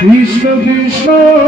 Krishna Krishna.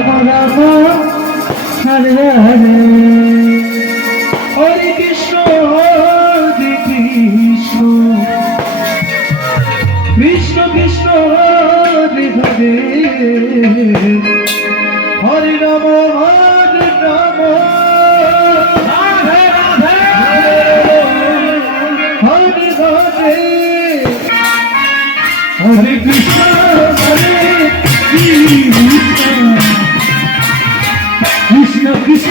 i'm gonna go.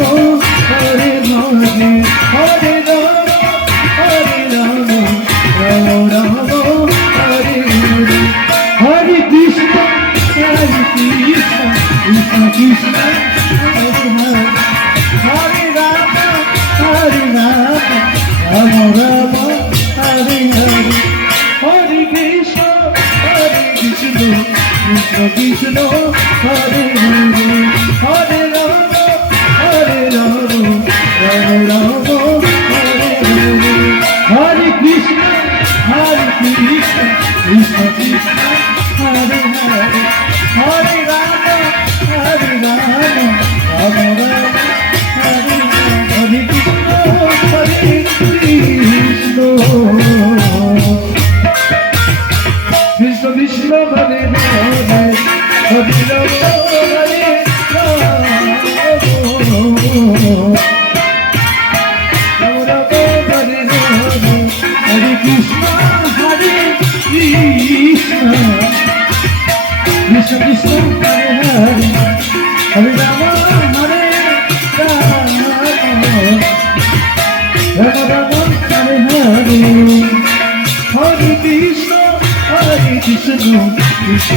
Oh. Oh,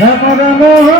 Ram Ram